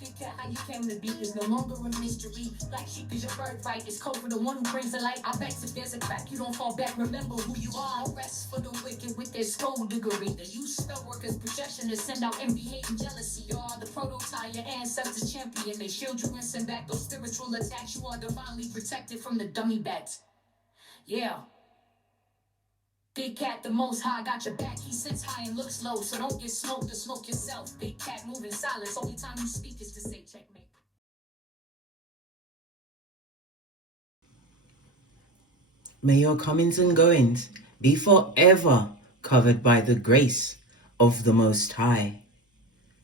Big cat, how you came to be is no longer a mystery. Black sheep is your birthright. It's code for the one who brings the light. I bet if there's a crack, you don't fall back. Remember who you are. No rest for the wicked with their skullduggery. The use spell workers' projection to send out envy, hate, and jealousy. You are the prototype, your ancestors champion. They shield you and send back those spiritual attacks. You are divinely protected from the dummy bats. Yeah. Big cat, the most high, got your back. He sits high and looks low, so don't get smoked or smoke yourself. Big cat, moving silence. Only time you speak is to say checkmate. May your comings and goings be forever covered by the grace of the Most High.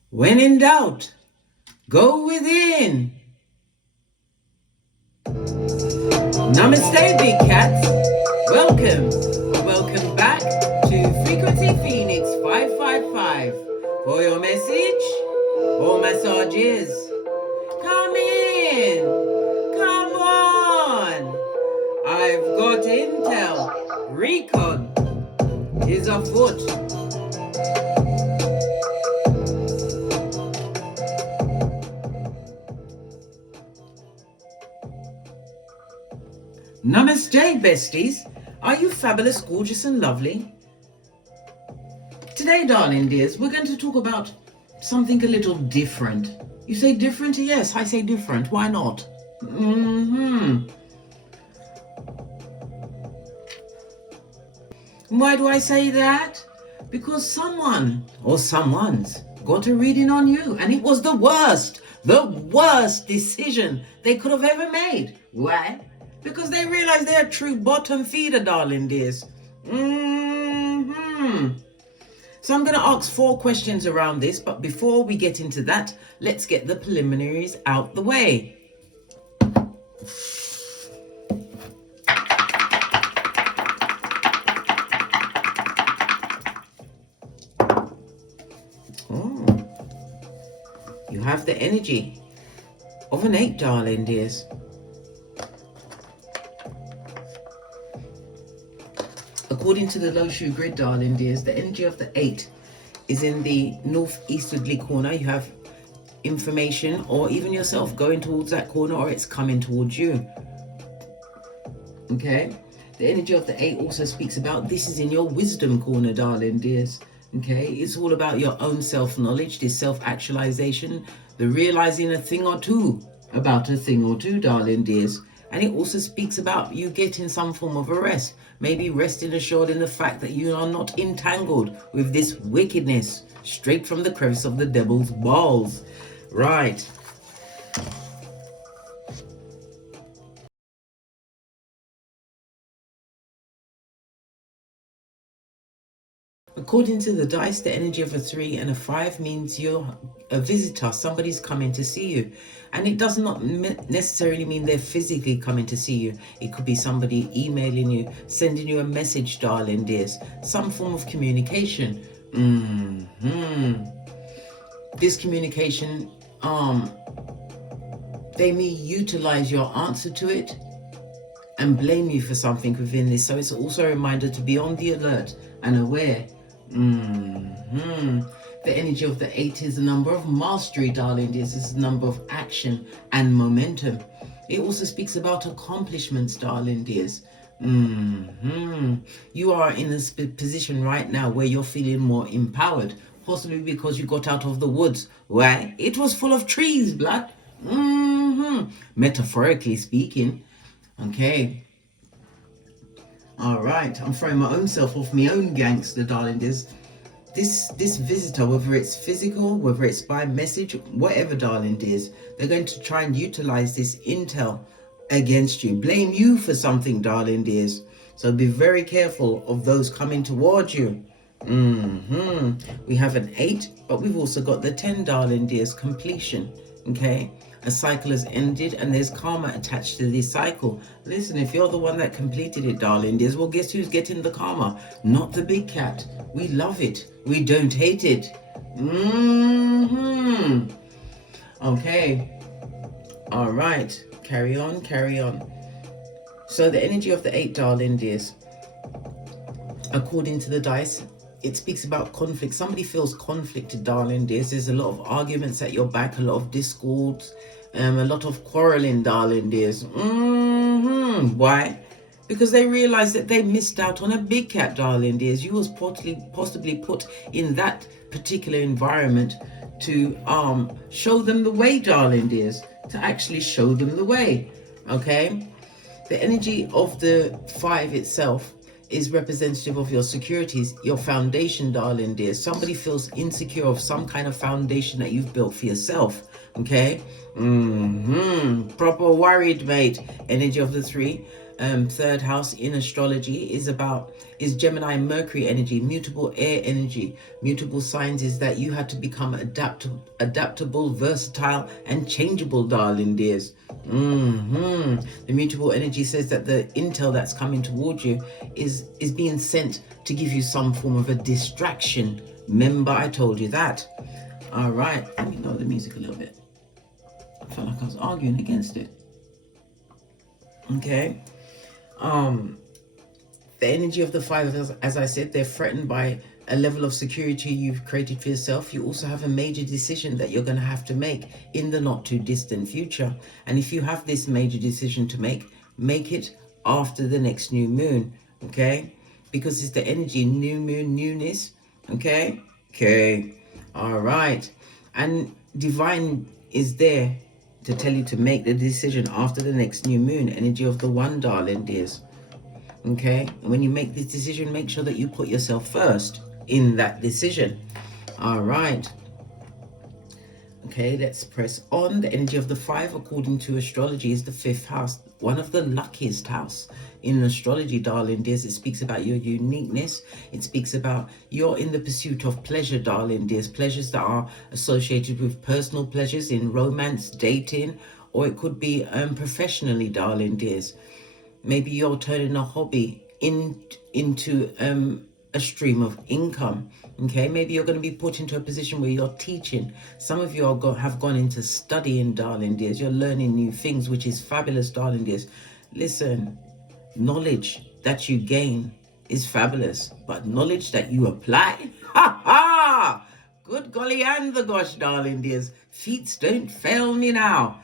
When in doubt, go within. Namaste, big cats. Welcome back to Frequency Phoenix 555 for your message or massages. Come in, come on. I've got intel. Recon is afoot. Namaste, besties. Are you fabulous, gorgeous, and lovely? Today, darling dears, we're going to talk about something a little different. You say different? Yes, I say different. Why not? Why do I say that? Because someone or someone's got a reading on you, and it was the worst decision they could have ever made. Why? Because they realize they're a true bottom feeder, darling dears. So I'm going to ask 4 questions around this, but before we get into that, let's get the preliminaries out the way. You have the energy of an 8, darling dears. According to the low shoe grid, darling dears, the energy of the 8 is in the northeasterly corner. You have information or even yourself going towards that corner, or it's coming towards you. Okay? The energy of the 8 also speaks about this is in your wisdom corner, darling dears. Okay? It's all about your own self-knowledge, this self-actualization, the realizing a thing or two about a thing or two, darling dears. And it also speaks about you getting some form of a rest. Maybe resting assured in the fact that you are not entangled with this wickedness straight from the crevice of the devil's balls. Right. According to the dice, the energy of a 3 and a 5 means you're a visitor. Somebody's coming to see you. And it does not necessarily mean they're physically coming to see you. It could be somebody emailing you, sending you a message, darling dears. Some form of communication. This communication, they may utilize your answer to it and blame you for something within this. So it's also a reminder to be on the alert and aware. The energy of the 8 is the number of mastery, darling dears. It's the number of action and momentum. It also speaks about accomplishments, darling dears. You are in a position right now where you're feeling more empowered, possibly because you got out of the woods. Why? It was full of trees, blood. Metaphorically speaking. Okay. All right, I'm throwing my own self off my own gangster, darling. This visitor, whether it's physical, whether it's by message, whatever, darling dears, they're going to try and utilize this intel against you, blame you for something, darling dears. So be very careful of those coming towards you. We have an 8, but we've also got the 10, darling dears, completion. Okay, a cycle has ended and there's karma attached to this cycle. Listen, if you're the one that completed it, darling dears, well, guess who's getting the karma? Not the big cat. We love it. We don't hate it. Okay. All right. Carry on. So the energy of the 8, darling dears, according to the dice, it speaks about conflict. Somebody feels conflicted, darling dears. There's a lot of arguments at your back, a lot of discords, a lot of quarreling, darling dears. Why? Because they realize that they missed out on a big cat, darling dears. You was possibly put in that particular environment to show them the way, darling dears, to actually show them the way. Okay, the energy of the 5 itself is representative of your securities, your foundation, darling dear. Somebody feels insecure of some kind of foundation that you've built for yourself. Okay, proper worried, mate. Energy of the 3. Third house in astrology is Gemini Mercury energy, mutable air energy. Mutable signs is that you had to become adaptable, versatile, and changeable, darling dears. The mutable energy says that the intel that's coming towards you is being sent to give you some form of a distraction. Remember, I told you that. All right, let me lower the music a little bit. I felt like I was arguing against it. Okay. The energy of the 5, as I said, they're threatened by a level of security you've created for yourself. You also have a major decision that you're going to have to make in the not too distant future. And if you have this major decision to make it after the next new moon. Okay, because it's the energy new moon, newness. Okay. All right. And divine is there to tell you to make the decision after the next new moon. Energy of the 1, darling dears. Okay, and when you make this decision, make sure that you put yourself first in that decision. All right. Okay, let's press on. The energy of the 5, according to astrology, is the 5th house, one of the luckiest house in astrology, darling dears. It speaks about your uniqueness. It speaks about you're in the pursuit of pleasure, darling dears. Pleasures that are associated with personal pleasures in romance, dating, or it could be professionally, darling dears. Maybe you're turning a hobby into a stream of income. Okay, maybe you're going to be put into a position where you're teaching. Some of you have gone into studying, darling dears. You're learning new things, which is fabulous, darling dears. Listen, knowledge that you gain is fabulous, but knowledge that you apply, good golly and the gosh, darling dears, feats don't fail me now.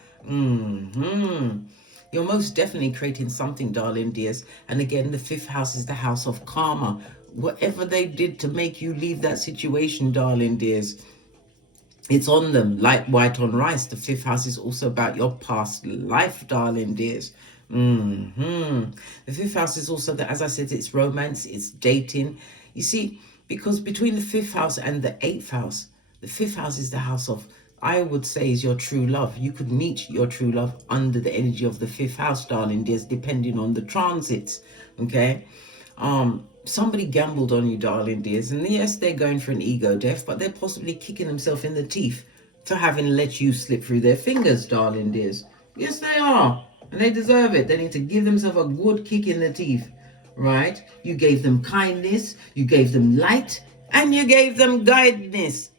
You're most definitely creating something, darling dears. And again, the 5th house is the house of karma. Whatever they did to make you leave that situation, darling dears, it's on them, like white on rice. The 5th house is also about your past life, darling dears. The 5th house is also, as I said, it's romance, it's dating. You see, because between the 5th house and the 8th house, the 5th house is the house of, I would say, is your true love. You could meet your true love under the energy of the 5th house, darling dears, depending on the transits. Okay. Somebody gambled on you, darling dears, and yes, they're going for an ego death, but they're possibly kicking themselves in the teeth for having let you slip through their fingers, darling dears. Yes, they are, and they deserve it. They need to give themselves a good kick in the teeth, right? You gave them kindness, you gave them light, and you gave them guidance.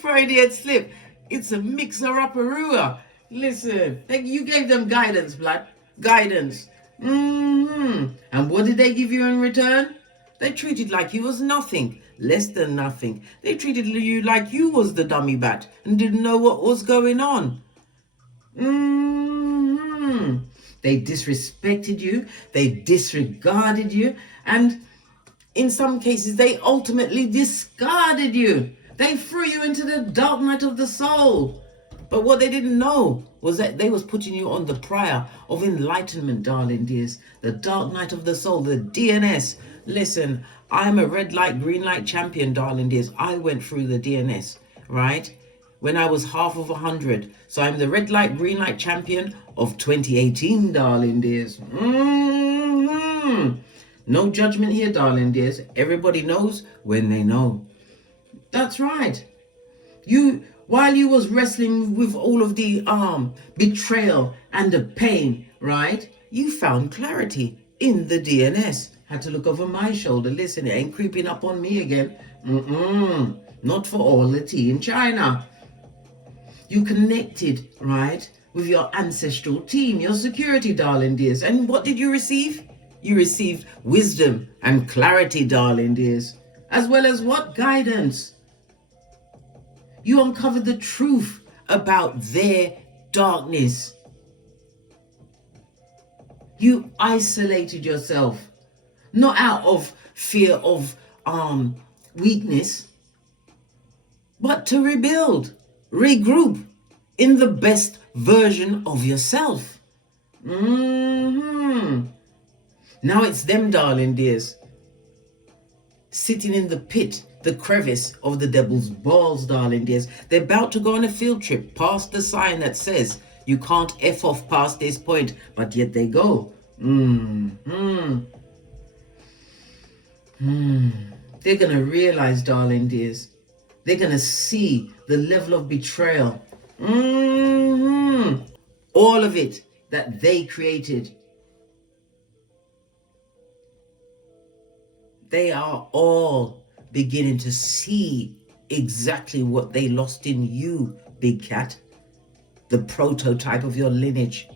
Freudian slip. It's a mixer-upperoo. Listen, you gave them guidance, blood. Guidance. And what did they give you in return? They treated like you was nothing, less than nothing. They treated you like you was the dummy bat and didn't know what was going on. They disrespected you. They disregarded you. And in some cases, they ultimately discarded you. They threw you into the dark night of the soul. But what they didn't know was that they was putting you on the prior of enlightenment, darling dears. The dark night of the soul, the DNS. Listen, I'm a red light, green light champion, darling dears. I went through the DNS, right? When I was half of 100. So I'm the red light, green light champion of 2018, darling dears. No judgment here, darling dears. Everybody knows when they know. That's right. While you was wrestling with all of the betrayal and the pain, right? You found clarity in the DNS. Had to look over my shoulder. Listen, it ain't creeping up on me again. Not for all the tea in China. You connected, right, with your ancestral team, your security, darling dears. And what did you receive? You received wisdom and clarity, darling dears, as well as what? Guidance. You uncovered the truth about their darkness. You isolated yourself, not out of fear of weakness, but to rebuild, regroup in the best version of yourself. Now it's them, darling dears, sitting in the pit, the crevice of the devil's balls, darling dears. They're about to go on a field trip past the sign that says you can't F off past this point, but yet they go. They're going to realize, darling dears, they're going to see the level of betrayal. All of it that they created. They are all beginning to see exactly what they lost in you, big cat. The prototype of your lineage.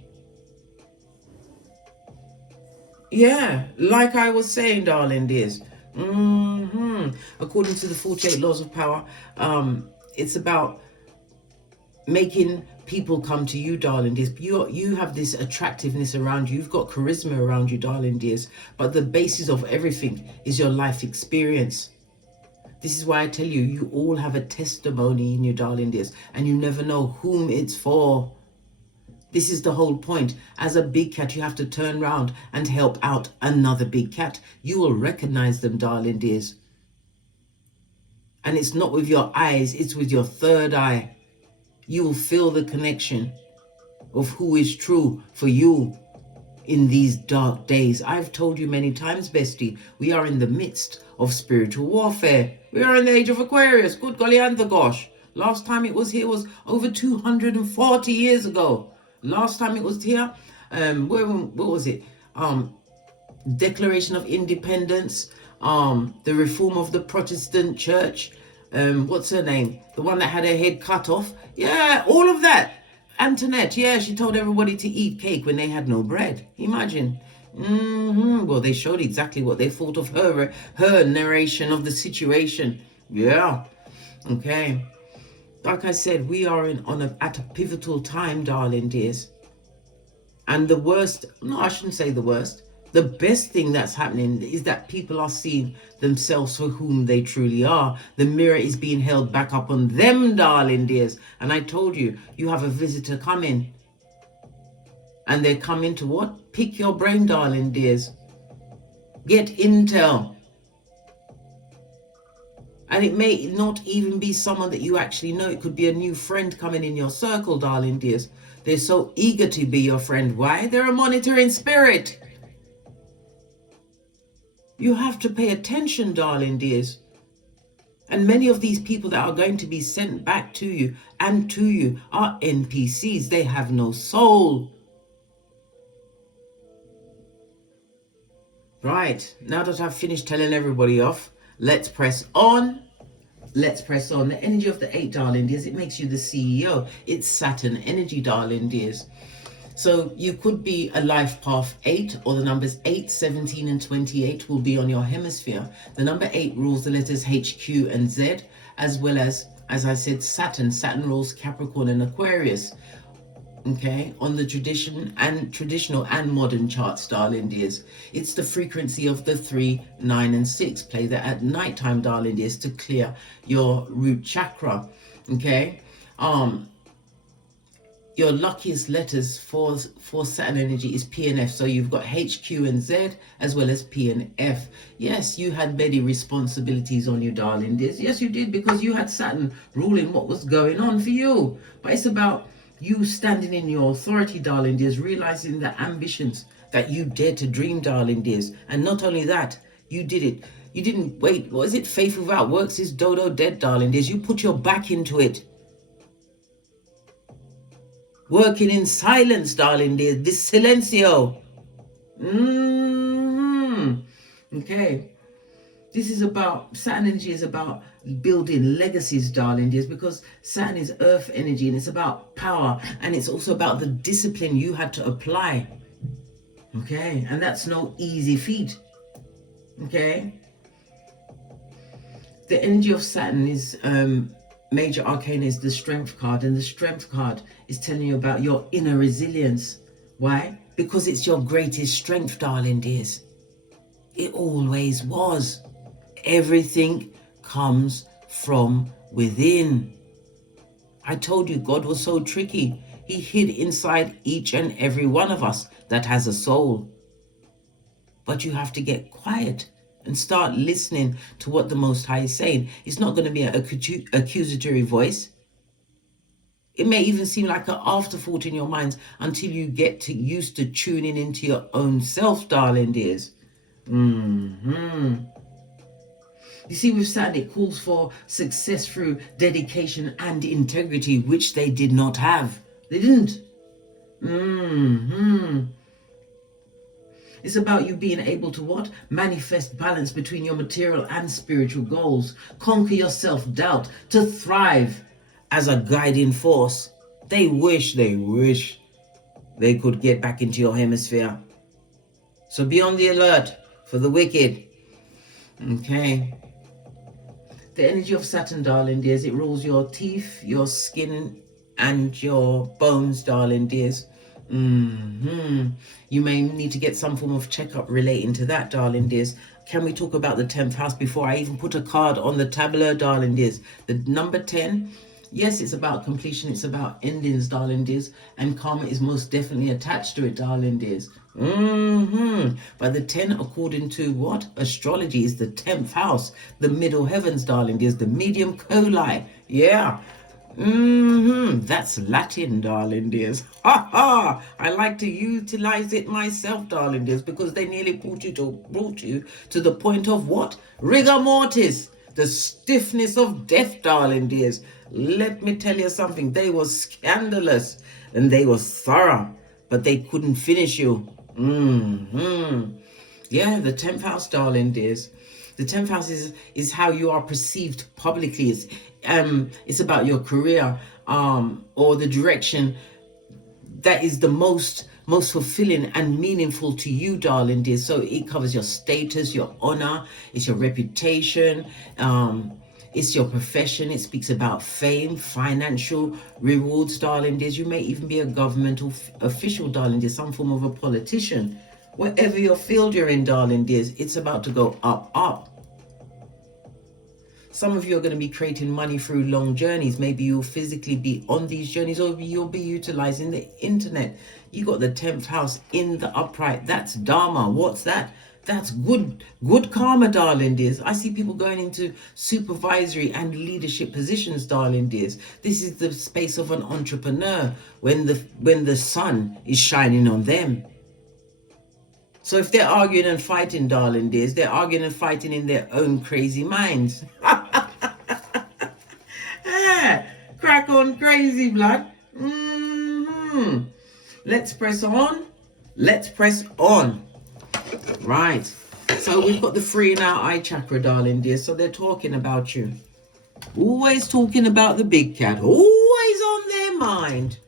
Yeah, like I was saying, darling dears. According to the 48 laws of power, it's about making people come to you, darling dears. You have this attractiveness around you. You've got charisma around you, darling dears. But the basis of everything is your life experience. This is why I tell you, you all have a testimony in you, darling dears, and you never know whom it's for. This is the whole point. As a big cat, you have to turn around and help out another big cat. You will recognize them, darling dears. And it's not with your eyes, it's with your third eye. You will feel the connection of who is true for you in these dark days. I've told you many times, bestie, we are in the midst of spiritual warfare. We are in the age of Aquarius. Good golly and the gosh. Last time it was here was over 240 years ago. Last time it was here, what was it? Declaration of Independence, the reform of the Protestant Church. What's her name? The one that had her head cut off. Yeah, all of that. Antoinette, yeah, she told everybody to eat cake when they had no bread. Imagine. Well, they showed exactly what they thought of her narration of the situation. Yeah. Okay. Like I said, we are at a pivotal time, darling dears. And the worst, no, I shouldn't say the worst. The best thing that's happening is that people are seeing themselves for whom they truly are. The mirror is being held back up on them, darling dears. And I told you, you have a visitor coming. And they're coming to what? Pick your brain, darling dears. Get intel. And it may not even be someone that you actually know. It could be a new friend coming in your circle, darling dears. They're so eager to be your friend. Why? They're a monitoring spirit. You have to pay attention, darling dears. And many of these people that are going to be sent back to you and to you are NPCs. They have no soul. Right, now that I've finished telling everybody off, let's press on. Let's press on. The energy of the 8, darling dears, it makes you the CEO. It's Saturn energy, darling dears. So you could be a life path 8, or the numbers 8, 17, and 28 will be on your hemisphere. The number 8 rules the letters H, Q, and Z, as well as I said, Saturn. Saturn rules Capricorn and Aquarius. Okay, on the traditional and modern charts, darling dears. It's the frequency of the 3, 9, and 6. Play that at nighttime, darling dears, to clear your root chakra. Okay, your luckiest letters for Saturn energy is P and F. So you've got H, Q, and Z, as well as P and F. Yes, you had many responsibilities on you, darling dears. Yes, you did, because you had Saturn ruling what was going on for you. But it's about you standing in your authority, darling dears, realizing the ambitions that you dared to dream, darling dears. And not only that, you did it. You didn't wait. What is it? Faith without works is dodo dead, darling dears. You put your back into it. Working in silence, darling dears. This silencio. Okay. This is about, Saturn energy is about building legacies, darling dears, because Saturn is earth energy and it's about power, and it's also about the discipline you had to apply. Okay, and that's no easy feat. Okay, the energy of Saturn is major arcana is the strength card, and the strength card is telling you about your inner resilience. Why? Because it's your greatest strength, darling dears. It always was. Everything comes from within. I told you God was so tricky. He hid inside each and every one of us that has a soul. But you have to get quiet and start listening to what the Most High is saying. It's not going to be an accusatory voice. It may even seem like an afterthought in your minds until you get used to tuning into your own self, darling dears. You see, with Saturn, it calls for success through dedication and integrity, which they did not have. They didn't. It's about you being able to what? Manifest balance between your material and spiritual goals. Conquer your self-doubt to thrive as a guiding force. They wish they could get back into your hemisphere. So be on the alert for the wicked. Okay. The energy of Saturn, darling dears, it rules your teeth, your skin, and your bones, darling dears. You may need to get some form of checkup relating to that, darling dears. Can we talk about the 10th house before I even put a card on the tableau, darling dears? The number 10, yes, it's about completion. It's about endings, darling dears. And karma is most definitely attached to it, darling dears. But the 10, according to what? Astrology, is the 10th house. The middle heavens, darling dears. The medium coli. Yeah. That's Latin, darling dears. Ha ha! I like to utilize it myself, darling dears, because they nearly brought you to the point of what? Rigor mortis, the stiffness of death, darling dears. Let me tell you something. They were scandalous and they were thorough, but they couldn't finish you. Yeah, the 10th house, darling dears. The 10th house is how you are perceived publicly. It's about your career, or the direction that is the most fulfilling and meaningful to you, darling dear. So it covers your status, your honor, it's your reputation, it's your profession. It speaks about fame, financial rewards, darling dears. You may even be a governmental official, darling dears, some form of a politician. Whatever your field you're in, darling dears, it's about to go up, up. Some of you are going to be creating money through long journeys. Maybe you'll physically be on these journeys, or you'll be utilizing the internet. You got the 10th house in the upright. That's Dharma. What's that? That's good karma, darling dears. I see people going into supervisory and leadership positions, darling dears. This is the space of an entrepreneur when the sun is shining on them. So if they're arguing and fighting, darling dears, they're arguing and fighting in their own crazy minds. Crack on crazy, blood. Let's press on. Let's press on. Right. So we've got the 3 in our eye chakra, darling dears. So they're talking about you. Always talking about the big cat. Always on their mind.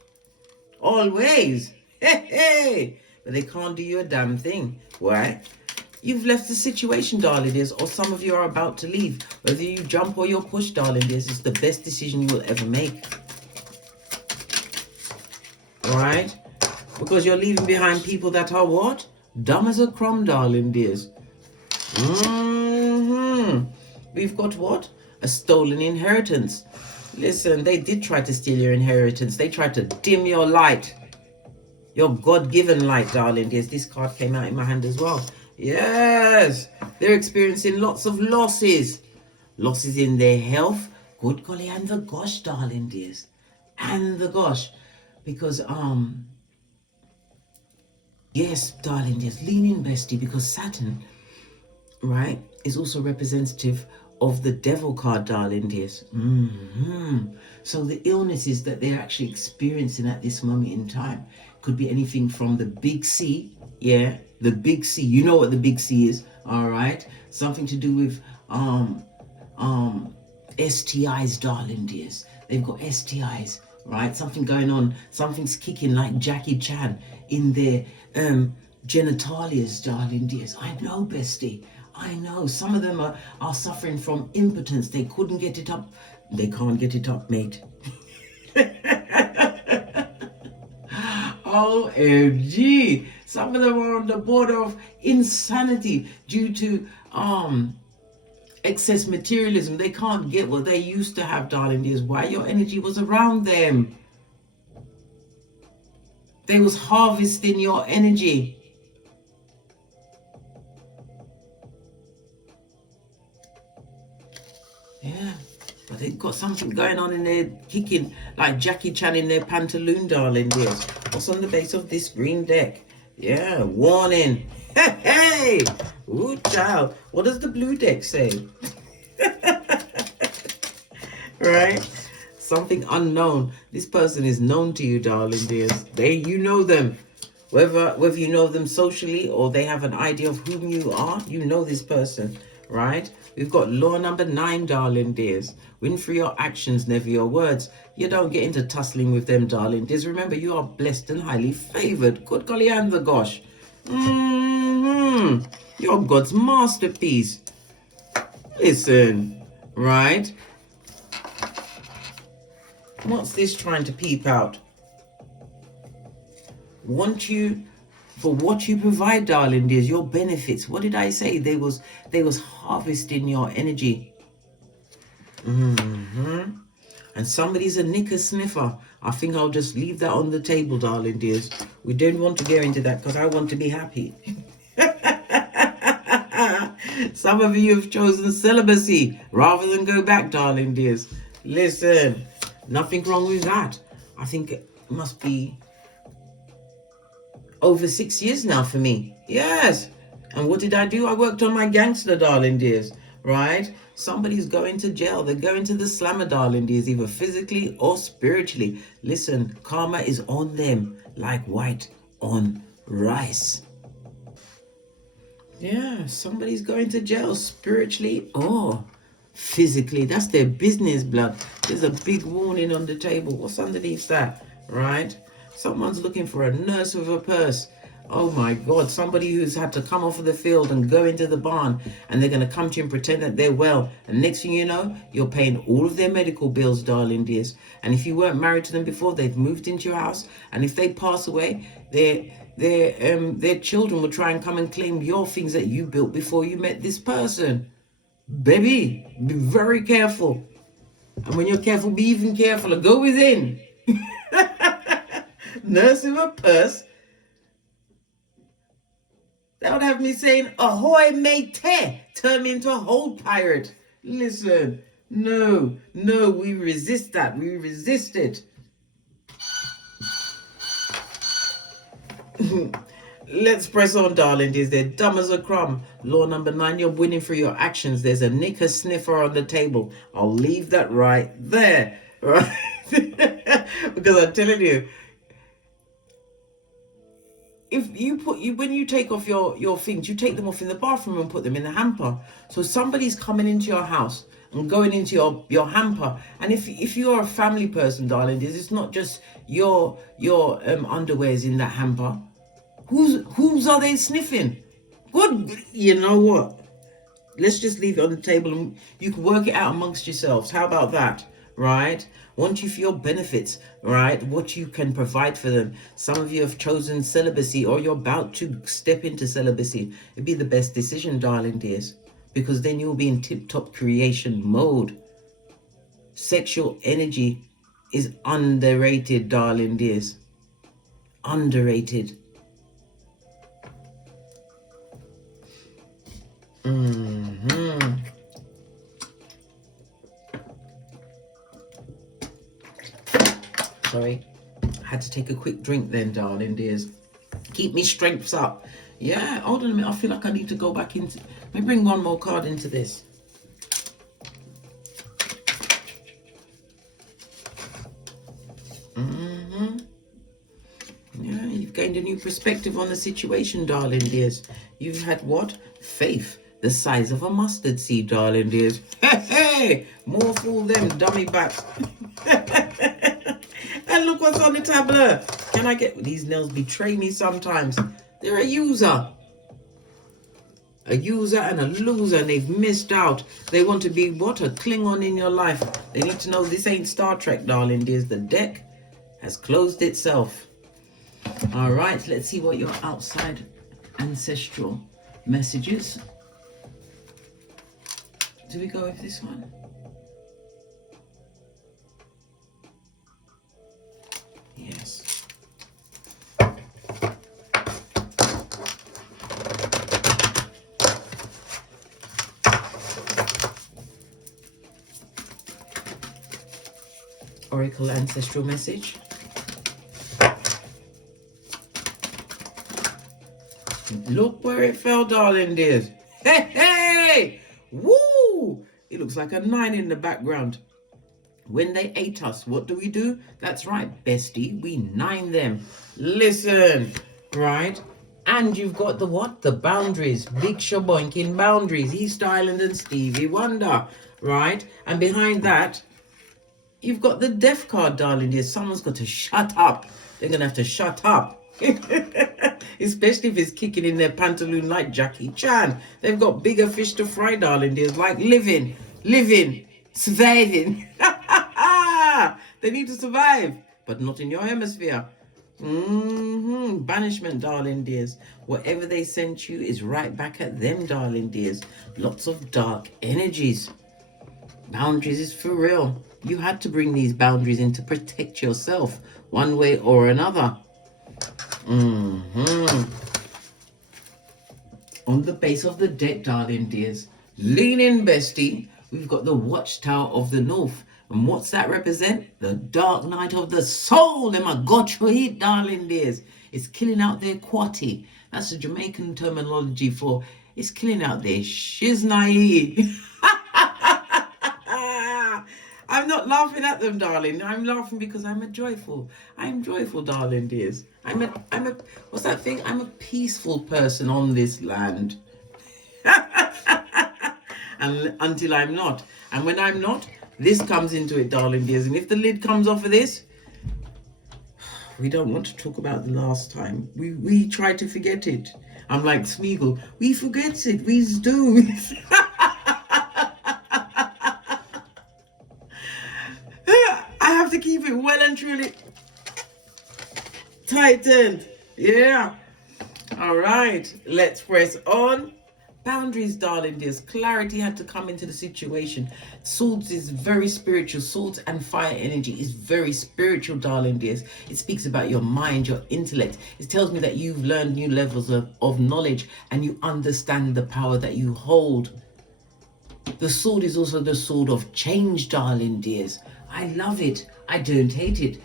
Always. Hey. But they can't do you a damn thing. Why? You've left the situation, darling dears, or some of you are about to leave. Whether you jump or you're pushed, darling dears, it's the best decision you will ever make. Alright? Because you're leaving behind people that are what? Dumb as a crumb, darling dears. We've got what? A stolen inheritance. Listen, they did try to steal your inheritance. They tried to dim your light. Your God-given light, darling dears. This card came out in my hand as well. Yes. They're experiencing lots of losses. Losses in their health. Good golly, and the gosh, darling dears. And the gosh. Because, yes, darling dears. Lean in, bestie. Because Saturn, right, is also representative of the devil card, darling dears. So the illnesses that they're actually experiencing at this moment in time could be anything from the big C. Yeah, the big C. You know what the big C is, all right? Something to do with STIs, darling dears. They've got STIs, right? Something going on. Something's kicking like Jackie Chan in their genitalias, darling dears. I know, bestie. I know. Some of them are suffering from impotence. They couldn't get it up. They can't get it up, mate. OMG. Some of them are on the border of insanity due to excess materialism. They can't get what they used to have, darling dears. Why? Your energy was around them. They was harvesting your energy. Yeah, but they've got something going on in there, kicking like Jackie Chan in their pantaloon, darling dears. What's on the base of this green deck? Yeah, warning. Hey, hey! Ooh, child. What does the blue deck say? Right? Something unknown. This person is known to you, darling dears. You know them. Whether you know them socially or they have an idea of whom you are, you know this person, right? We've got law number 9, darling dears. Win through your actions, never your words. You don't get into tussling with them, darling dears. Remember, you are blessed and highly favored. Good golly and the gosh. You're God's masterpiece. Listen, right? What's this trying to peep out? Want you for what you provide, darling dears, your benefits. What did I say? They was harvesting your energy. And somebody's a knicker sniffer. I think I'll just leave that on the table, darling dears. We don't want to go into that because I want to be happy. Some of you have chosen celibacy rather than go back, darling dears. Listen, nothing wrong with that. I think it must be over 6 years now for me. Yes. And what did I do? I worked on my gangster, darling dears. Right? Somebody's going to jail. They're going to the slammer, darling dears, either physically or spiritually. Listen, karma is on them like white on rice. Yeah, somebody's going to jail spiritually or physically. That's their business, blood. There's a big warning on the table. What's underneath that? Right? Someone's looking for a nurse with a purse. Oh my God, somebody who's had to come off of the field and go into the barn, and they're going to come to you and pretend that they're well. And next thing you know, you're paying all of their medical bills, darling dears. And if you weren't married to them before, they've moved into your house. And if they pass away, their children will try and come and claim your things that you built before you met this person. Baby, be very careful. And when you're careful, be even careful. Go within. Nurse with a purse. That would have me saying, ahoy, mate, turn me into a whole pirate. Listen, no, we resist that. We resist it. Let's press on, darling. They're dumb as a crumb. Law number 9, you're winning for your actions. There's a knicker sniffer on the table. I'll leave that right there. Right? Because I'm telling you, if when you take off your things, you take them off in the bathroom and put them in the hamper. So somebody's coming into your house and going into your hamper. And if you're a family person, darling, it's not just your underwears in that hamper. Whose are they sniffing? Good, you know what? Let's just leave it on the table and you can work it out amongst yourselves. How about that? Right? Want you for your benefits, right? What you can provide for them. Some of you have chosen celibacy or you're about to step into celibacy. It'd be the best decision, darling dears, because then you'll be in tip-top creation mode. Sexual energy is underrated, darling dears. Underrated. Sorry, I had to take a quick drink then, darling dears. Keep me strengths up. Yeah, hold on a minute. I feel like I need to go back into... Let me bring one more card into this. Yeah, you've gained a new perspective on the situation, darling dears. You've had what? Faith. The size of a mustard seed, darling dears. Hey, more fool them dummy bats. And look what's on the tableau. Can I get... These nails betray me sometimes. They're a user. A user and a loser, and they've missed out. They want to be what? A Klingon in your life. They need to know this ain't Star Trek, darling dears. The deck has closed itself. All right, let's see what your outside ancestral messages. Do we go with this one? Yes. Oracle ancestral message. Look where it fell, darling dears. Hey, hey! Woo! It looks like a 9 in the background. When they ate us, what do? That's right, bestie. We 9 them. Listen, right? And you've got the what? The boundaries. Big shaboinking boundaries. East Island and Stevie Wonder, right? And behind that, you've got the death card, darling dear. Someone's got to shut up. They're going to have to shut up. Especially if it's kicking in their pantaloon like Jackie Chan. They've got bigger fish to fry, darling dear. Like living, surviving. They need to survive, but not in your hemisphere. Banishment, darling dears. Whatever they sent you is right back at them, darling dears. Lots of dark energies. Boundaries is for real. You had to bring these boundaries in to protect yourself one way or another. On the base of the deck, darling dears, lean in, bestie. We've got the Watchtower of the North. And what's that represent? The dark night of the soul. Them a got your heat, darling dears. It's killing out their quati. That's the Jamaican terminology for it's killing out their shiznai. I'm not laughing at them, darling. I'm laughing because I'm joyful, darling dears. I'm a what's that thing? I'm a peaceful person on this land. And until I'm not. And when I'm not, this comes into it, darling dears. And if the lid comes off of this, we don't want to talk about the last time. We try to forget it. I'm like Smeagol. We forget it. We do. I have to keep it well and truly tightened. Yeah. All right. Let's press on. Boundaries, darling dears. Clarity had to come into the situation. Swords is very spiritual. Swords and fire energy is very spiritual, darling dears. It speaks about your mind, your intellect. It tells me that you've learned new levels of knowledge and you understand the power that you hold. The sword is also the sword of change, darling dears. I love it. I don't hate it.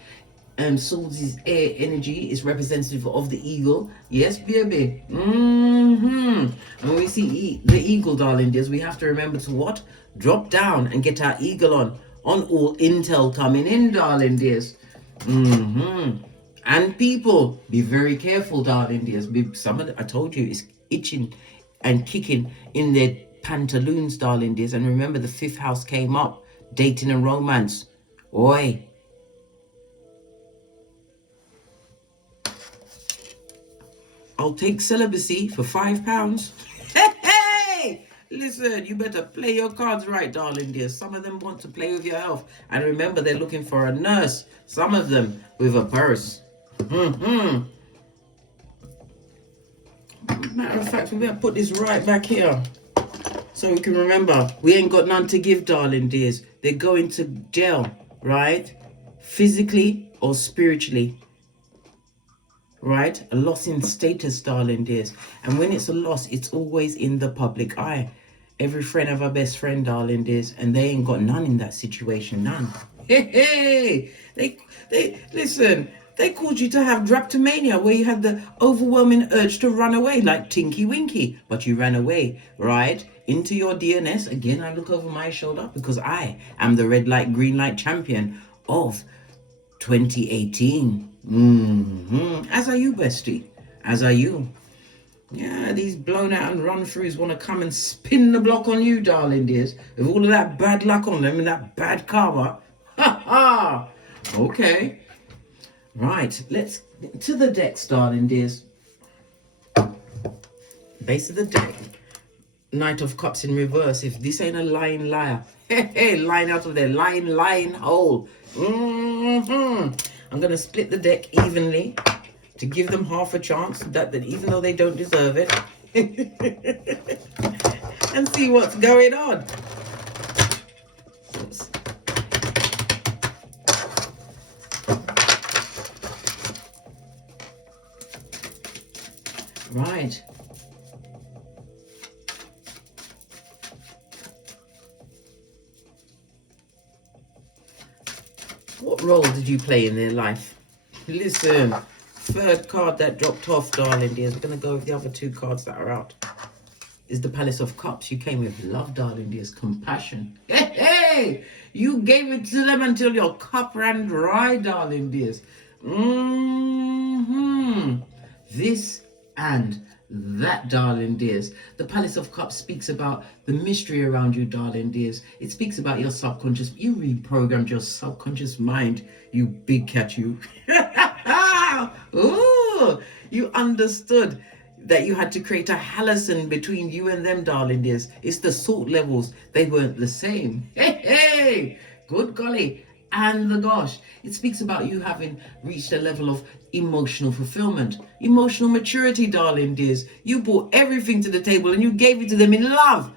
Swords is air energy, is representative of the eagle. Yes, baby. And when we see the eagle, darling dears, we have to remember to what? Drop down and get our eagle on all intel coming in, darling dears. And people, be very careful, darling dears. I told you, it's itching and kicking in their pantaloons, darling dears. And remember, the 5th house came up, dating and romance. Oi. I'll take celibacy for £5. Hey! Listen, you better play your cards right, darling dear. Some of them want to play with your health. And remember, they're looking for a nurse. Some of them with a purse. Matter of fact, we better put this right back here. So we can remember, we ain't got none to give, darling dears. They're going to jail, right? Physically or spiritually. Right? A loss in status, darling dears. And when it's a loss, it's always in the public eye. Every friend have a best friend, darling dears. And they ain't got none in that situation. None. Hey! They listen, they caused you to have drapetomania, where you had the overwhelming urge to run away like Tinky Winky. But you ran away, right? Into your DNS. Again, I look over my shoulder because I am the red light, green light champion of 2018. As are you, bestie. As are you. Yeah, these blown out and run throughs want to come and spin the block on you, darling dears. With all of that bad luck on them and that bad karma. Ha ha! Okay. Right, let's to the decks, darling dears. Base of the deck. Knight of Cups in reverse. If this ain't a lying liar. Hey, lying out of their lying hole. I'm going to split the deck evenly to give them half a chance, that even though they don't deserve it. And see what's going on. Oops. Right. What role did you play in their life? Listen, third card that dropped off, darling dears. We're going to go with the other two cards that are out. Is the Palace of Cups. You came with love, darling dears. Compassion. Hey! You gave it to them until your cup ran dry, darling dears. This and that, darling dears. The Palace of Cups speaks about the mystery around you, darling dears. It speaks about your subconscious. You reprogrammed your subconscious mind, you big cat, you. Ooh, you understood that you had to create a halcyon between you and them, darling dears. It's the salt levels. They weren't the same. Hey, good golly. And the gosh, it speaks about you having reached a level of emotional fulfillment, emotional maturity, darling dears. You brought everything to the table and you gave it to them in love.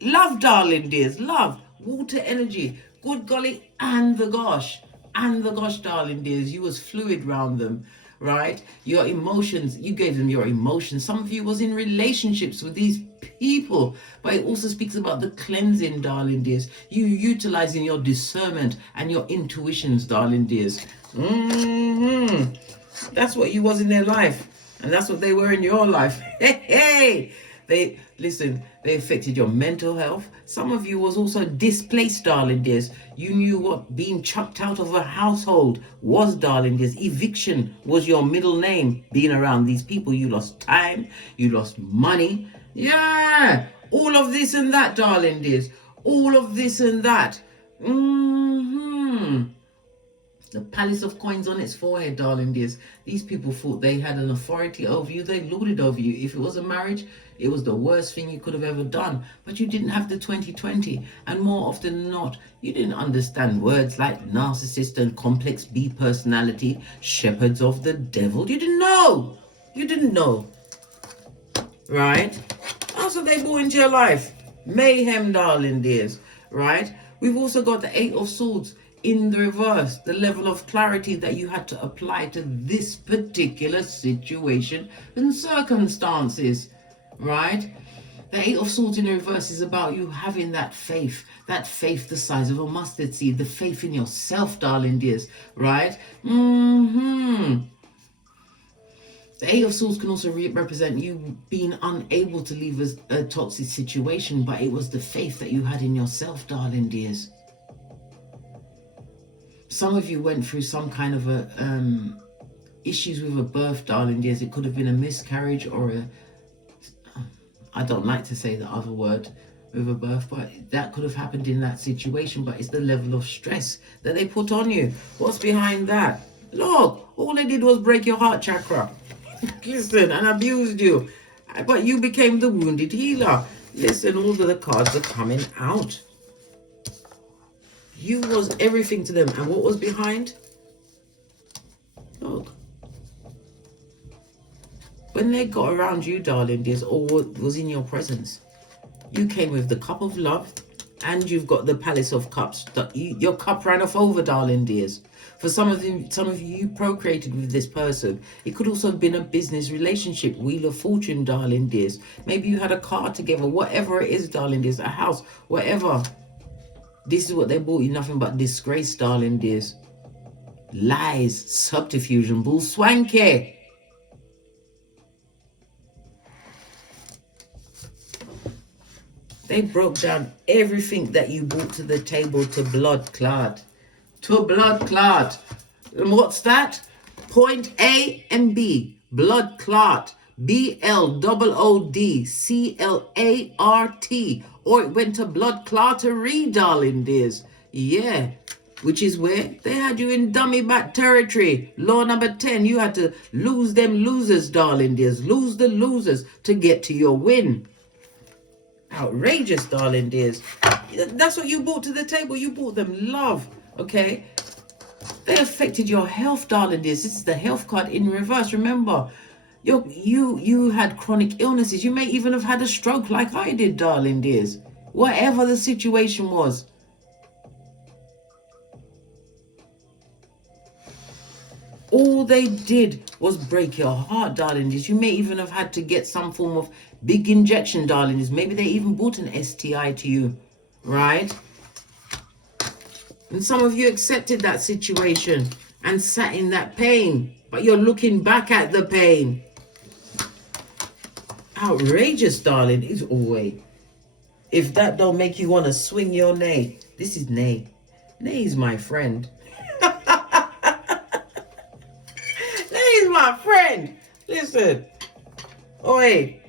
Love, darling dears, love, water energy, good golly, and the gosh, darling dears. You was fluid round them, right? Your emotions, you gave them your emotions. Some of you was in relationships with these people, but it also speaks about the cleansing, darling dears. You utilizing your discernment and your intuitions, darling dears. That's what you was in their life, and that's what they were in your life. Hey, they affected your mental health. Some of you was also displaced, darling dears. You knew what being chucked out of a household was, darling dears. Eviction was your middle name. Being around these people, you lost time, you lost money. Yeah, all of this and that, darling dears. All of this and that. The Palace of Coins on its forehead, darling dears. These people thought they had an authority over you. They lorded over you. If it was a marriage, it was the worst thing you could have ever done. But you didn't have the 2020. And more often than not, you didn't understand words like narcissist and complex B personality, shepherds of the devil. You didn't know. You didn't know. Right? That's what they brought into your life. Mayhem, darling dears. Right? We've also got the Eight of Swords in the reverse, the level of clarity that you had to apply to this particular situation and circumstances, right? The Eight of Swords in the reverse is about you having that faith the size of a mustard seed, the faith in yourself, darling dears, right? The Eight of Swords can also represent you being unable to leave a toxic situation, but it was the faith that you had in yourself, darling dears. Some of you went through some kind of issues with a birth, darling dears. It could have been a miscarriage or I don't like to say the other word with a birth, but that could have happened in that situation. But it's the level of stress that they put on you. What's behind that? Look, all they did was break your heart chakra. Listen, and abused you. But you became the wounded healer. Listen, all of the cards are coming out. You was everything to them. And what was behind? Look. When they got around you, darling dears, or what was in your presence, you came with the cup of love and you've got the Palace of Cups. Your cup ran off over, darling dears. For some of you procreated with this person. It could also have been a business relationship, Wheel of Fortune, darling dears. Maybe you had a car together, whatever it is, darling dears, a house, whatever. This is what they brought you, nothing but disgrace, darling dears. Lies, subterfuge, and bull swanky. They broke down everything that you brought to the table to blood clot. To blood clot. And what's that? Point A and B. Blood clot. BLOODCLART. Or it went to blood clottery, darling dears. Yeah. which is where they had you in dummy bat territory. Law number 10, you had to lose them losers, darling dears. Lose the losers to get to your win. Outrageous, darling dears. That's what you brought to the table. You brought them love, okay? They affected your health, darling dears. This is the health card in reverse. Remember, you had chronic illnesses. You may even have had a stroke like I did, darling dears. Whatever the situation was. All they did was break your heart, darling dears. You may even have had to get some form of big injection, darling dears. Maybe they even brought an STI to you, right? And some of you accepted that situation and sat in that pain, but you're looking back at the pain. Outrageous, darling, is always. If that don't make you want to swing your nay, this is nay. Nay is my friend. Nay is my friend. Listen. Oi.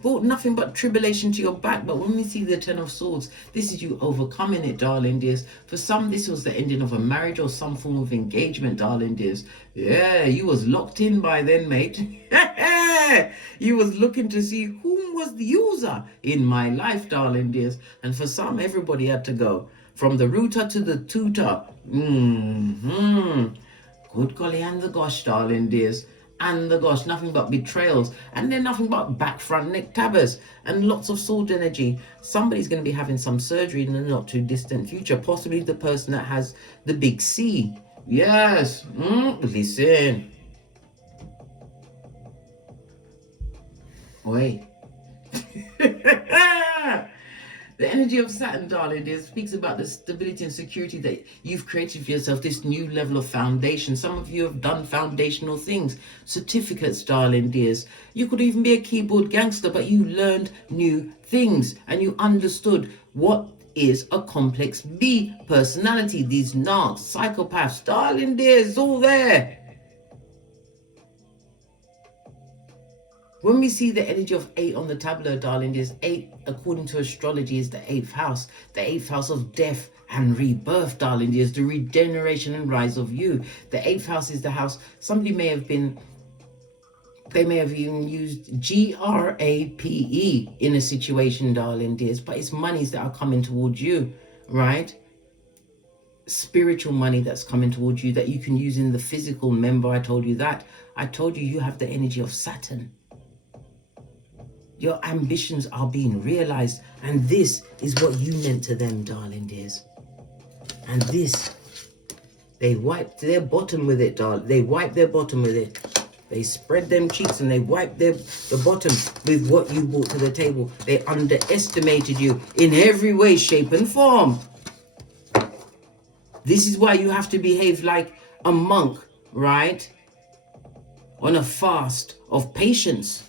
Brought nothing but tribulation to your back. But when we see the Ten of Swords, this is you overcoming it, darling dears. For some, this was the ending of a marriage or some form of engagement, darling dears. Yeah, you was locked in by then, mate. You was looking to see whom was the user in my life, darling dears. And for some, everybody had to go. From the rooter to the tutor. Good golly and the gosh, darling dears. And the gosh, nothing but betrayals, and then nothing but back, front, neck tabbers, and lots of sword energy. Somebody's going to be having some surgery in the not too distant future, possibly the person that has the big C. Yes, listen. Wait. The energy of Saturn, darling dear, speaks about the stability and security that you've created for yourself, this new level of foundation. Some of you have done foundational things, certificates, darling dears. You could even be a keyboard gangster, but you learned new things and you understood what is a complex B personality. These narcs, psychopaths, darling dears, all there. When we see the energy of 8 on the tableau, darling, is 8, according to astrology, is the 8th house. The 8th house of death and rebirth, darling, is the regeneration and rise of you. The 8th house is the house, somebody may have been, they may have even used GRAPE in a situation, darling dears, but it's monies that are coming towards you, right? Spiritual money that's coming towards you that you can use in the physical. Remember, I told you that. I told you you have the energy of Saturn. Your ambitions are being realized, and this is what you meant to them, darling dears. And this, they wiped their bottom with it, darling. They wiped their bottom with it. They spread them cheeks and they wiped the bottom with what you brought to the table. They underestimated you in every way, shape, and form. This is why you have to behave like a monk, right? On a fast of patience.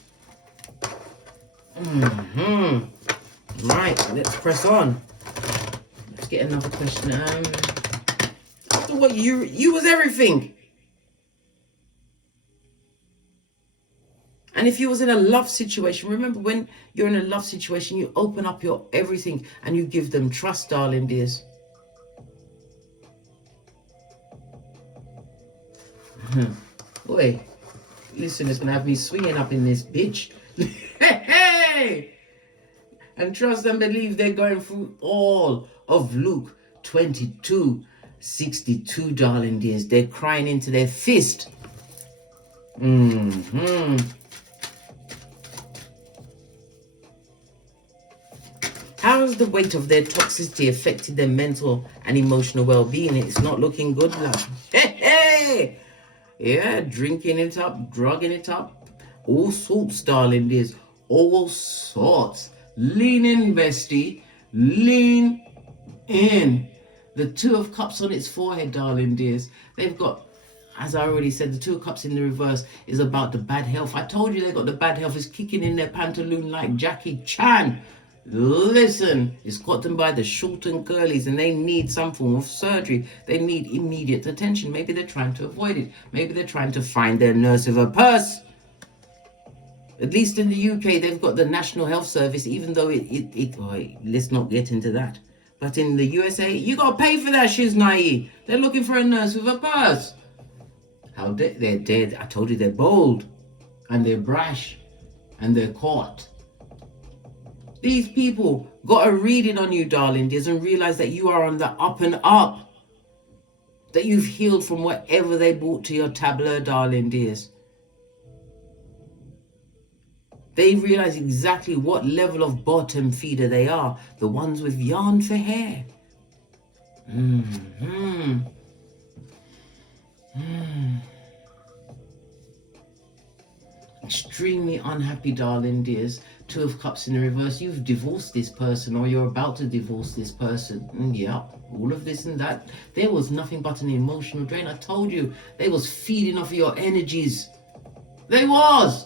Right, let's press on. Let's get another question. After what you was everything. And if you was in a love situation, remember when you're in a love situation, you open up your everything and you give them trust, darling dears. Boy, listen, it's gonna have me swinging up in this bitch. Hey! And trust and believe they're going through all of Luke 22:62, darling dears. They're crying into their fist. How has the weight of their toxicity affected their mental and emotional well-being? It's not looking good, love. Hey! Yeah, drinking it up, drugging it up. All sorts, darling dears. All sorts. Lean in, bestie. Lean in. The Two of Cups on its forehead, darling dears. They've got, as I already said, the Two of Cups in the reverse is about the bad health. I told you they got the bad health. It's kicking in their pantaloon like Jackie Chan. Listen, it's got them by the short and curlies and they need some form of surgery. They need immediate attention. Maybe they're trying to avoid it. Maybe they're trying to find their nurse with a purse. At least in the UK, they've got the National Health Service, even though let's not get into that. But in the USA, you got to pay for that shiz naive. They're looking for a nurse with a purse. How they're dead. I told you they're bold and they're brash and they're caught. These people got a reading on you, darling dears, and realize that you are on the up and up. That you've healed from whatever they brought to your tableau, darling dears. They realize exactly what level of bottom feeder they are. The ones with yarn for hair. Extremely unhappy, darling dears. Two of Cups in the reverse. You've divorced this person, or you're about to divorce this person. Yeah, all of this and that. There was nothing but an emotional drain. I told you, they was feeding off your energies. They was.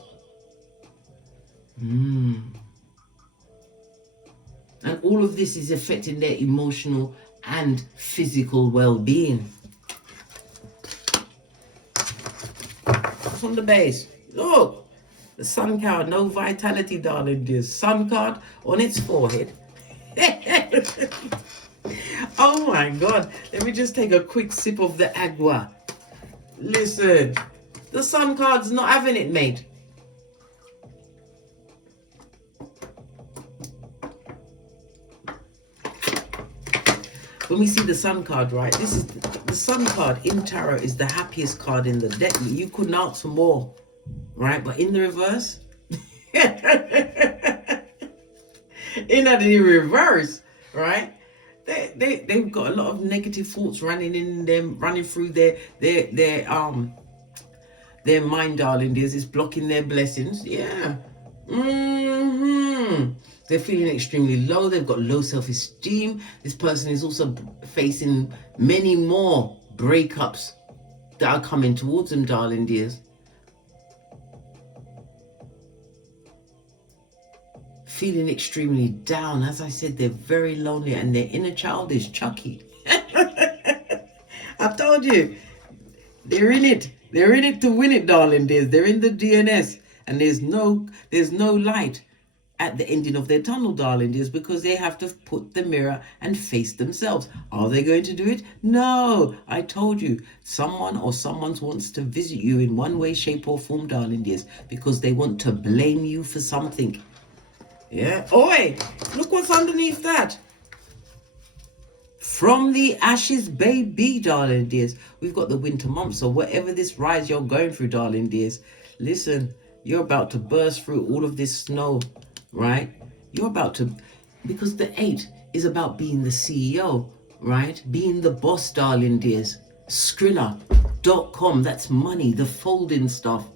And all of this is affecting their emotional and physical well-being. What's on the base? Look, the sun card, no vitality, darling dears. Sun card on its forehead. Oh my God, let me just take a quick sip of the agua. Listen, the sun card's not having it, mate. When we see the sun card, right, this is the sun card in tarot is the happiest card in the deck. You couldn't ask for more, right? But in the reverse, in the reverse, right, they've got a lot of negative thoughts running in them, running through their mind, darling dears. It's blocking their blessings. Yeah. They're feeling extremely low. They've got low self-esteem. This person is also facing many more breakups that are coming towards them, darling dears. Feeling extremely down. As I said, they're very lonely and their inner child is Chucky. I told you, they're in it. They're in it to win it, darling dears. They're in the DNS and there's no light at the ending of their tunnel, darling dears, because they have to put the mirror and face themselves. Are they going to do it? No. I told you, someone or someone wants to visit you in one way, shape or form, darling dears, because they want to blame you for something. Yeah. Oi, look what's underneath that. From the ashes, baby, darling dears. We've got the winter months, so whatever this rise you're going through, darling dears, listen, you're about to burst through all of this snow. Right? You're about to, because the 8 is about being the CEO, right? Being the boss, darling dears. Skrilla.com, that's money, the folding stuff.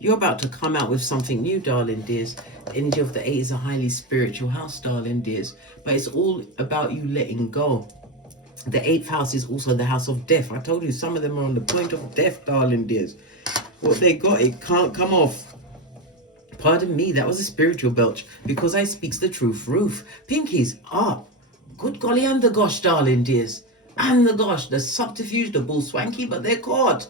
You're about to come out with something new, darling dears. The energy of the 8 is a highly spiritual house, darling dears. But it's all about you letting go. The 8th house is also the house of death. I told you, some of them are on the point of death, darling dears. What they got, it can't come off. Pardon me, that was a spiritual belch, because I speaks the truth roof. Pinkies up. Good golly and the gosh, darling dears. And the gosh, the subterfuge, the bull swanky, but they're caught.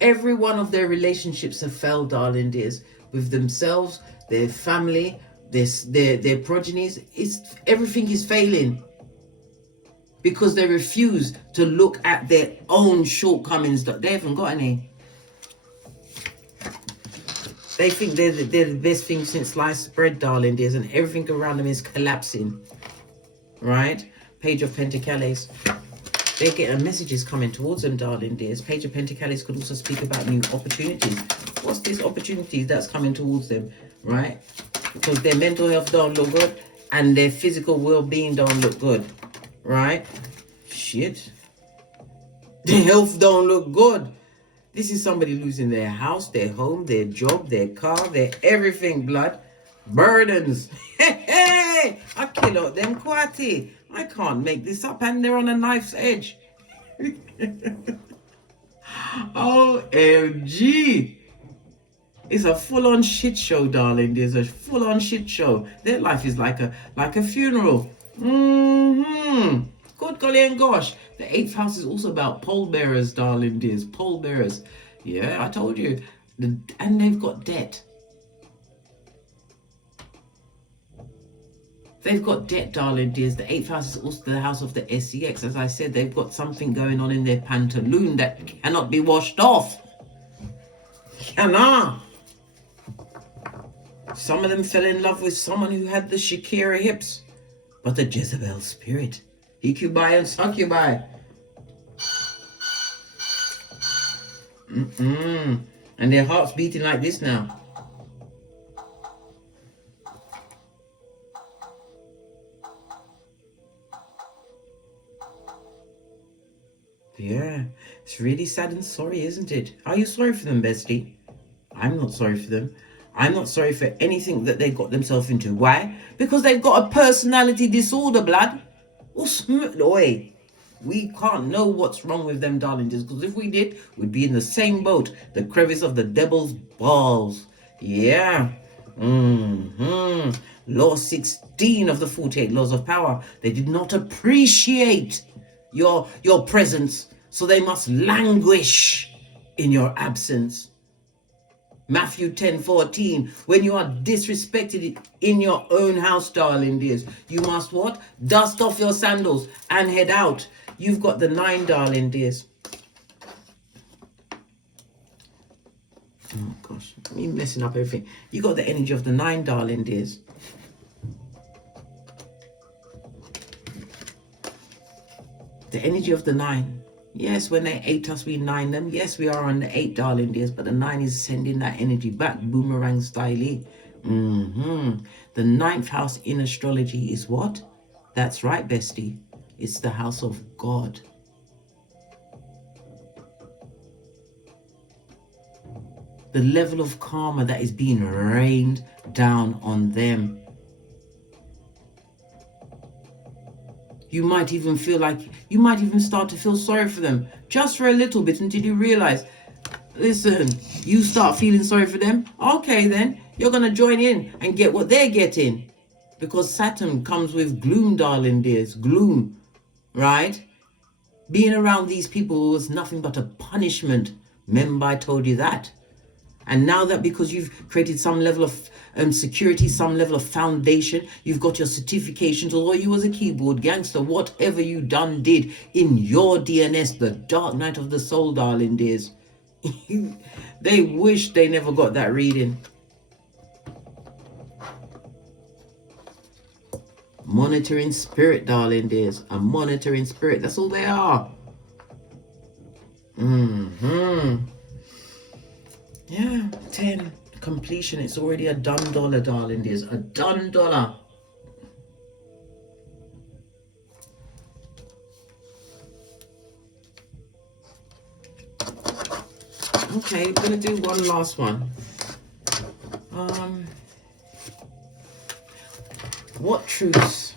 Every one of their relationships have failed, darling dears, with themselves, their family, their progenies. Everything is failing because they refuse to look at their own shortcomings. They haven't got any. They think they're the best thing since sliced bread, darling dears, and everything around them is collapsing. Right? Page of Pentacles. They're getting messages coming towards them, darling dears. Page of Pentacles could also speak about new opportunities. What's this opportunity that's coming towards them? Right? Because their mental health don't look good and their physical well-being don't look good. Right? Shit. Their health don't look good. This is somebody losing their house, their home, their job, their car, their everything, blood. Burdens. Hey, I kill out them quatty. I can't make this up and they're on a knife's edge. OMG. It's a full-on shit show, darling. There's a full-on shit show. Their life is like a funeral. Good golly and gosh. The 8th house is also about pole bearers, darling dears. Pole bearers. Yeah, I told you. And they've got debt. They've got debt, darling dears. The 8th house is also the house of the SEX. As I said, they've got something going on in their pantaloon that cannot be washed off. Cannot. Some of them fell in love with someone who had the Shakira hips, but the Jezebel spirit. Incubi and succubi. And their hearts beating like this now. Yeah, it's really sad and sorry, isn't it? Are you sorry for them, bestie? I'm not sorry for them. I'm not sorry for anything that they got themselves into. Why? Because they've got a personality disorder, blood. Oi. We can't know what's wrong with them, darling, just because if we did, we'd be in the same boat. The crevice of the devil's balls. Yeah. Law 16 of the 48 laws of power. They did not appreciate your presence, so they must languish in your absence. Matthew 10:14, when you are disrespected in your own house, darling dears, you must what? Dust off your sandals and head out. You've got the 9, darling dears. Oh gosh, me messing up everything. You got the energy of the 9, darling dears. The energy of the 9. Yes, when they 8 us, we 9 them. Yes, we are on the 8, darling dears, but the 9 is sending that energy back, boomerang style. The 9th house in astrology is what? That's right, bestie. It's the house of God. The level of karma that is being rained down on them. You might even feel like, you might even start to feel sorry for them just for a little bit until you realize, listen, you start feeling sorry for them. Okay, then you're going to join in and get what they're getting, because Saturn comes with gloom, darling dears, gloom, right? Being around these people was nothing but a punishment. Remember, I told you that. And now that because you've created some level of security, some level of foundation, you've got your certifications, although you was a keyboard gangster, whatever you done did in your DNS, the dark night of the soul, darling dears. They wish they never got that reading. Monitoring spirit, darling dears. A monitoring spirit. That's all they are. Yeah, 10. Completion. It's already a done dollar, darling dears. A done dollar. Okay, I'm going to do one last one. What truths?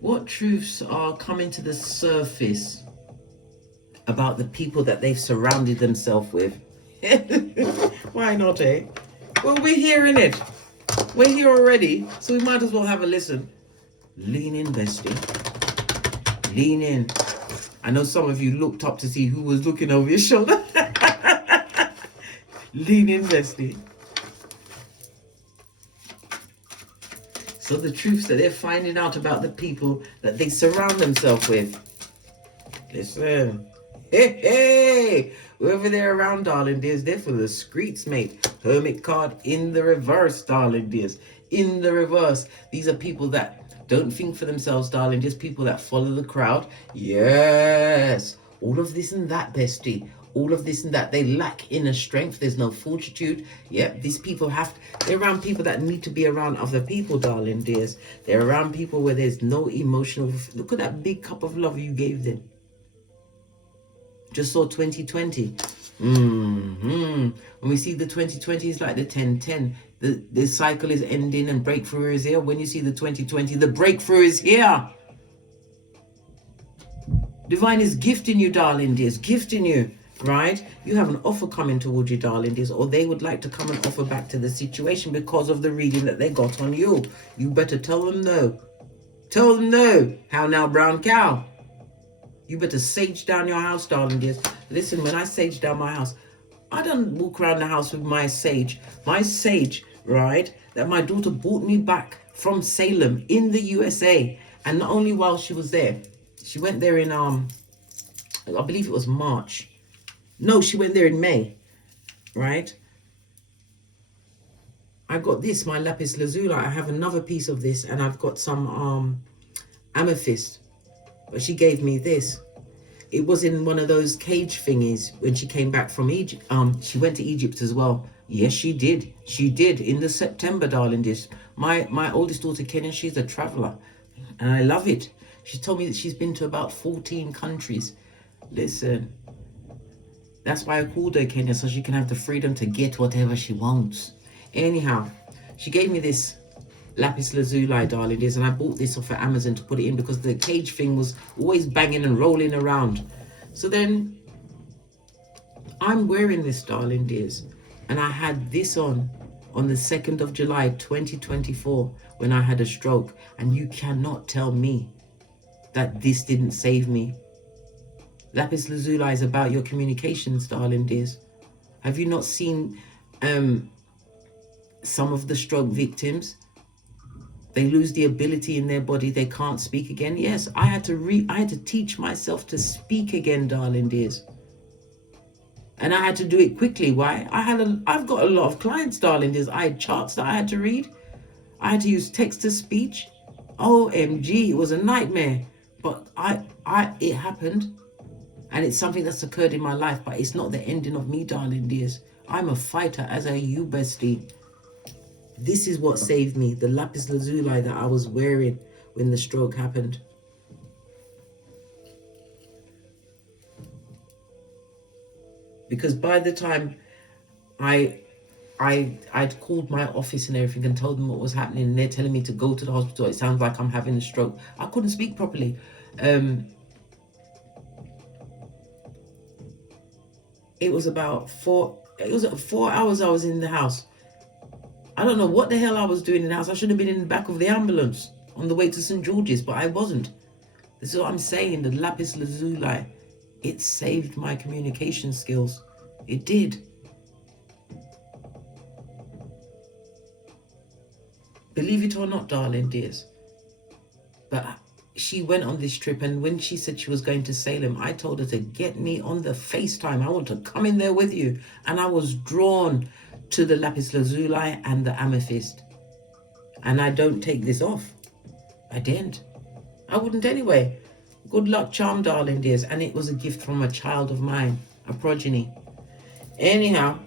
What truths are coming to the surface about the people that they've surrounded themselves with? Why not, eh? Well, we're hearing it. We're here already, so we might as well have a listen. Lean in, bestie. Lean in. I know some of you looked up to see who was looking over your shoulder. Lean in, bestie. So the truths that they're finding out about the people that they surround themselves with. Listen. Hey, whoever they're around, darling dears, they're for the streets, mate. Hermit card in the reverse, darling dears. In the reverse. These are people that don't think for themselves, darling. Just people that follow the crowd. Yes. All of this and that, bestie. All of this and that. They lack inner strength. There's no fortitude. Yep, these people they're around people that need to be around other people, darling dears. They're around people where there's no emotional... Look at that big cup of love you gave them. Just saw 2020. When we see the 2020 is like the 1010. The cycle is ending and breakthrough is here. When you see the 2020, the breakthrough is here. Divine is gifting you, darling dears, gifting you, right? You have an offer coming towards you, darling dears, or they would like to come and offer back to the situation because of the reading that they got on you. You better tell them no. Tell them no. How now, brown cow? You better sage down your house, darling dears. Listen, when I sage down my house, I don't walk around the house with my sage. My sage, right, that my daughter brought me back from Salem in the USA. And not only while she was there, she went there in, I believe it was March. No, she went there in May, right? I got this, my lapis lazuli. I have another piece of this, and I've got some amethyst. But she gave me this. It was in one of those cage thingies when she came back from Egypt. She went to Egypt as well. Yes, she did. She did in the September, darling. This my oldest daughter, Kenya, she's a traveler, and I love it. She told me that she's been to about 14 countries. Listen, that's why I called her Kenya, so she can have the freedom to get whatever she wants. Anyhow, she gave me this lapis lazuli, darling, and I bought this off of Amazon to put it in because the cage thing was always banging and rolling around. So then I'm wearing this, darling dears, and I had this on the 2nd of July 2024 when I had a stroke, and you cannot tell me that this didn't save me. Lapis lazuli is about your communications, darling dears. Have you not seen some of the stroke victims? They lose the ability in their body. They can't speak again. Yes, I had to teach myself to speak again, darling dears. And I had to do it quickly. Why? I've got a lot of clients, darling dears. I had charts that I had to read. I had to use text to speech. OMG, it was a nightmare. But it happened. And it's something that's occurred in my life, but it's not the ending of me, darling dears. I'm a fighter, as are you, bestie. This is what saved me, the lapis lazuli that I was wearing when the stroke happened. Because by the time I'd called my office and everything and told them what was happening, and they're telling me to go to the hospital, it sounds like I'm having a stroke. I couldn't speak properly. It was about 4 hours I was in the house. I don't know what the hell I was doing in the house. I should have been in the back of the ambulance on the way to St. George's, but I wasn't. This is what I'm saying. The lapis lazuli, it saved my communication skills. It did. Believe it or not, darling dears. But she went on this trip, and when she said she was going to Salem, I told her to get me on the FaceTime. I want to come in there with you. And I was drawn to the lapis lazuli and the amethyst. And I don't take this off. I didn't. I wouldn't anyway. Good luck charm, darling dears. And it was a gift from a child of mine, a progeny. Anyhow,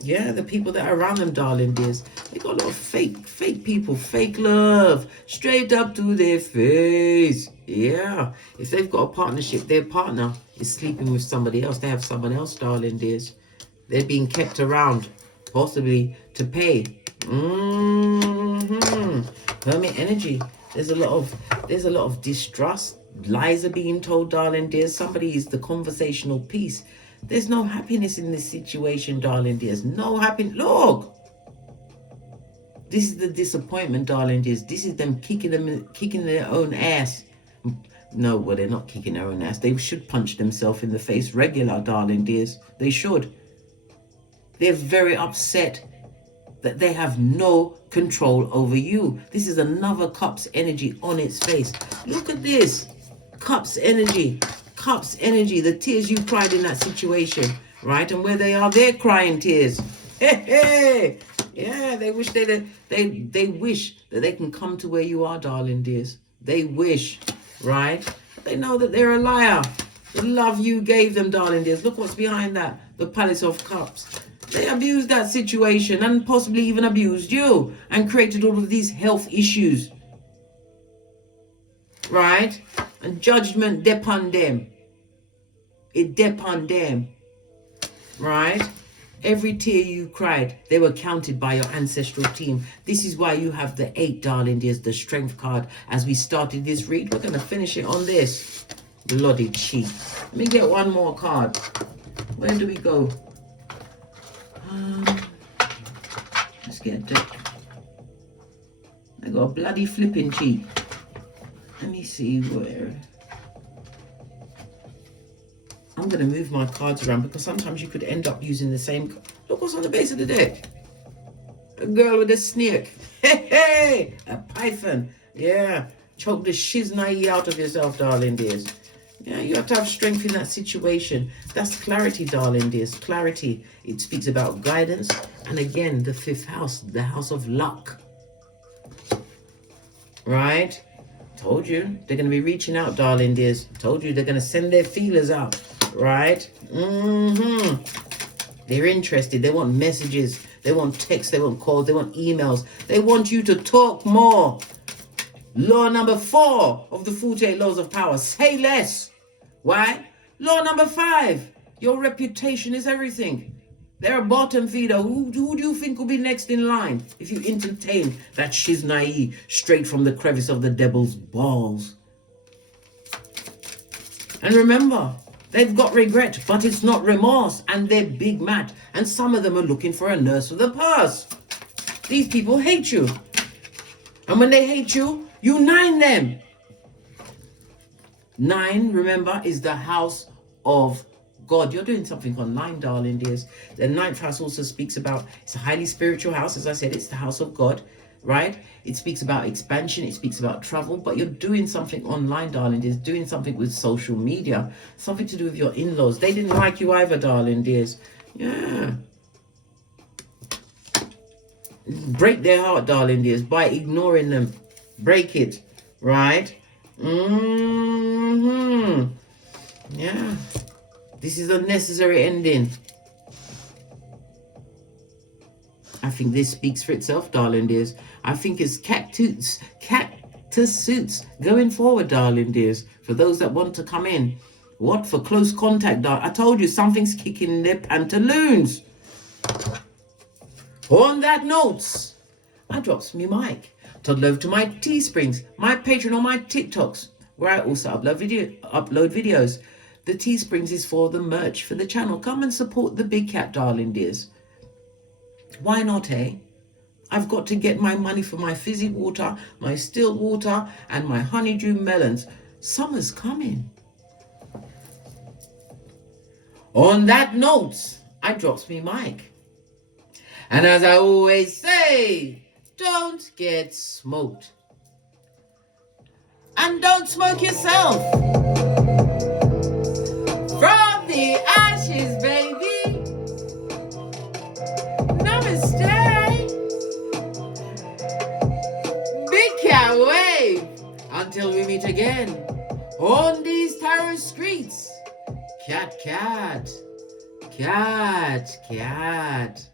yeah, the people that are around them, darling dears, they got a lot of fake people, fake love, straight up to their face. Yeah, if they've got a partnership, their partner is sleeping with somebody else. They have someone else, darling dears. They're being kept around, possibly to pay. Hermit energy. There's a lot of distrust. Lies are being told, darling dears. Somebody is the conversational piece. There's no happiness in this situation, darling dears. No happiness. Look, this is the disappointment, darling dears. This is them kicking their own ass. No, well, they're not kicking their own ass. They should punch themselves in the face regular, darling dears. They should. They're very upset that they have no control over you. This is another Cups energy on its face. Look at this. Cups energy. Cups energy. The tears you cried in that situation, right? And where they are, they're crying tears. Hey, hey. Yeah, they wish they wish that they can come to where you are, darling dears. They wish, right? They know that they're a liar. The love you gave them, darling dears. Look what's behind that. The Palace of Cups. They abused that situation and possibly even abused you and created all of these health issues. Right? And judgment depend them. It depend them. Right? Every tear you cried, they were counted by your ancestral team. This is why you have the 8, darling dears, the strength card. As we started this read, we're going to finish it on this. Bloody cheat. Let me get one more card. Where do we go? Let's get that. I got a bloody flipping cheat. Let me see where. I'm going to move my cards around because sometimes you could end up using the same. Look what's on the base of the deck. A girl with a snake. Hey, hey, a python. Yeah, choke the shiznai out of yourself, darling dears. Yeah, you have to have strength in that situation. That's clarity, darling dears. Clarity. It speaks about guidance. And again, the 5th house, the house of luck. Right? Told you. They're going to be reaching out, darling dears. Told you they're going to send their feelers out. Right? They're interested. They want messages. They want texts. They want calls. They want emails. They want you to talk more. Law number 4 of the 48 laws of power. Say less. Why? Law number 5. Your reputation is everything. They're a bottom feeder. Who do you think will be next in line if you entertain that shiznai straight from the crevice of the devil's balls? And remember, they've got regret, but it's not remorse, and they're big mad. And some of them are looking for a nurse for the purse. These people hate you. And when they hate you, you 9 them. 9, remember, is the house of God. You're doing something online, darling dears. The 9th house also speaks about, it's a highly spiritual house. As I said, it's the house of God, right? It speaks about expansion. It speaks about travel. But you're doing something online, darling dears. Doing something with social media. Something to do with your in-laws. They didn't like you either, darling dears. Yeah. Break their heart, darling dears, by ignoring them. Break it, right? Yeah. This is a necessary ending. I think this speaks for itself, darling dears. I think it's cactus suits going forward, darling dears. For those that want to come in. What? For close contact, darling. I told you something's kicking in their pantaloons. On that note, I drops me mic. Toddle over to my Teesprings, my Patreon, or my TikToks, where I also upload videos. The Teesprings is for the merch for the channel. Come and support the big cat, darling dears. Why not, eh? I've got to get my money for my fizzy water, my still water, and my honeydew melons. Summer's coming. On that note, I drops me mic. And as I always say, don't get smoked. And don't smoke yourself. From the ashes, baby. Namaste. Big cat wave. Until we meet again on these tarot streets. Cat, cat. Cat, cat.